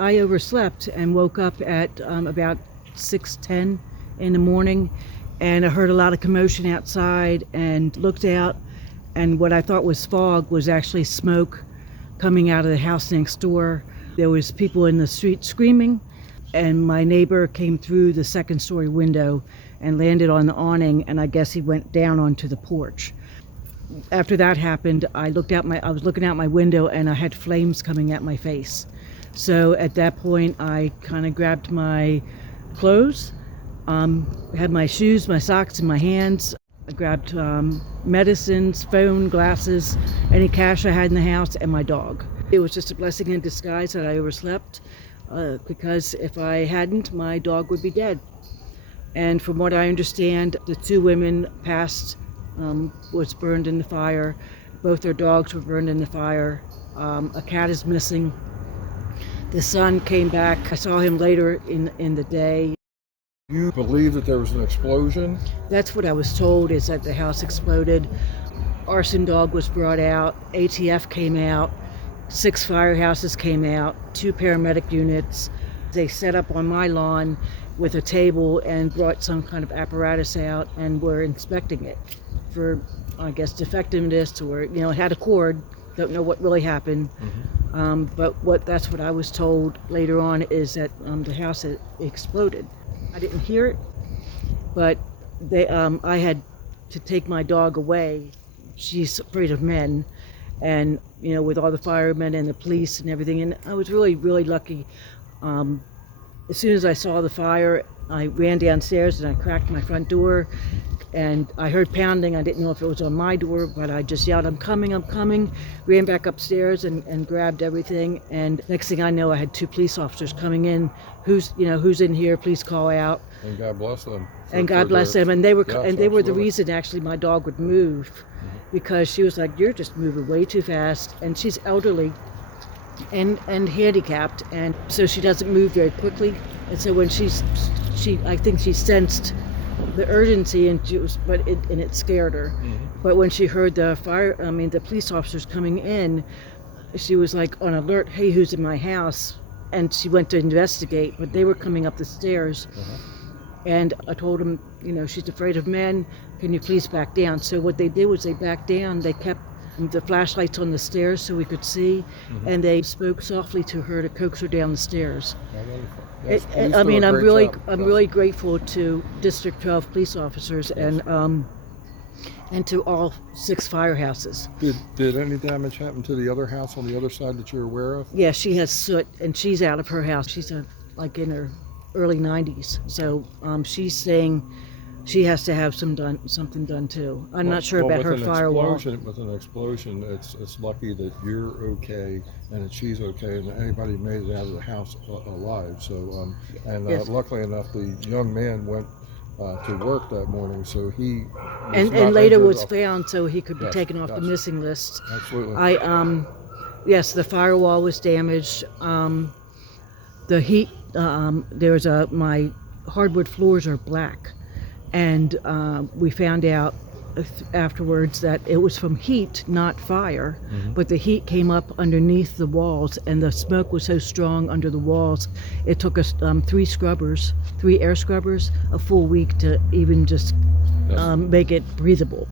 I overslept and woke up at about 6:10 in the morning, and I heard a lot of commotion outside and looked out, and what I thought was fog was actually smoke coming out of the house next door. There was people in the street screaming, and my neighbor came through the second story window and landed on the awning, and I guess he went down onto the porch. After that happened, I was looking out my window and I had flames coming at my face. So at that point, I kind of grabbed my clothes, had my shoes, my socks in my hands. I grabbed medicines, phone, glasses, any cash I had in the house, and my dog. It was just a blessing in disguise that I overslept, because if I hadn't, my dog would be dead. And from what I understand, the two women passed, was burned in the fire. Both their dogs were burned in the fire. A cat is missing. The son came back. I saw him later in the day. You believe that there was an explosion? That's what I was told, is that the house exploded. Arson dog was brought out. ATF came out. 6 firehouses came out. 2 paramedic units. They set up on my lawn with a table and brought some kind of apparatus out and were inspecting it for, I guess, defectiveness, or, it had a cord. Don't know what really happened. Mm-hmm. But that's what I was told later on, is that the house had exploded. I didn't hear it, but I had to take my dog away. She's afraid of men, and with all the firemen and the police and everything. And I was really, really lucky. As soon as I saw the fire, I ran downstairs and I cracked my front door, and I heard pounding. I didn't know if it was on my door, but I just yelled, I'm coming, ran back upstairs and grabbed everything. And next thing I know, I had 2 police officers coming in. Who's in here? Please call out. And God bless them. And God bless them. And they were Yes, the reason actually my dog would move, because she was like, you're just moving way too fast. And she's elderly and handicapped, and so she doesn't move very quickly. And so when I think she sensed the urgency, and it scared her. Mm-hmm. But when she heard the police officers coming in, she was like on alert. Hey, who's in my house? And she went to investigate, but they were coming up the stairs. And I told them, she's afraid of men. Can you please back down? So what they did was they backed down. They kept the flashlights on the stairs so we could see, and they spoke softly to her to coax her down the stairs. Yes, I'm really grateful to District 12 police officers, and to all 6 firehouses. Did any damage happen to the other house on the other side that you're aware of? Yeah, she has soot, and she's out of her house. She's like in her early 90s, so she's saying she has to have something done too. I'm not sure about her firewall. With an explosion, it's lucky that you're okay and that she's okay, and that anybody made it out of the house alive. So, Yes. Luckily enough, the young man went to work that morning, so he and later was found, so he could be taken off the missing list. Absolutely. Yes, the firewall was damaged. The heat. My hardwood floors are black. And we found out afterwards that it was from heat, not fire, but the heat came up underneath the walls, and the smoke was so strong under the walls, it took us 3 air scrubbers, a full week to even just make it breathable.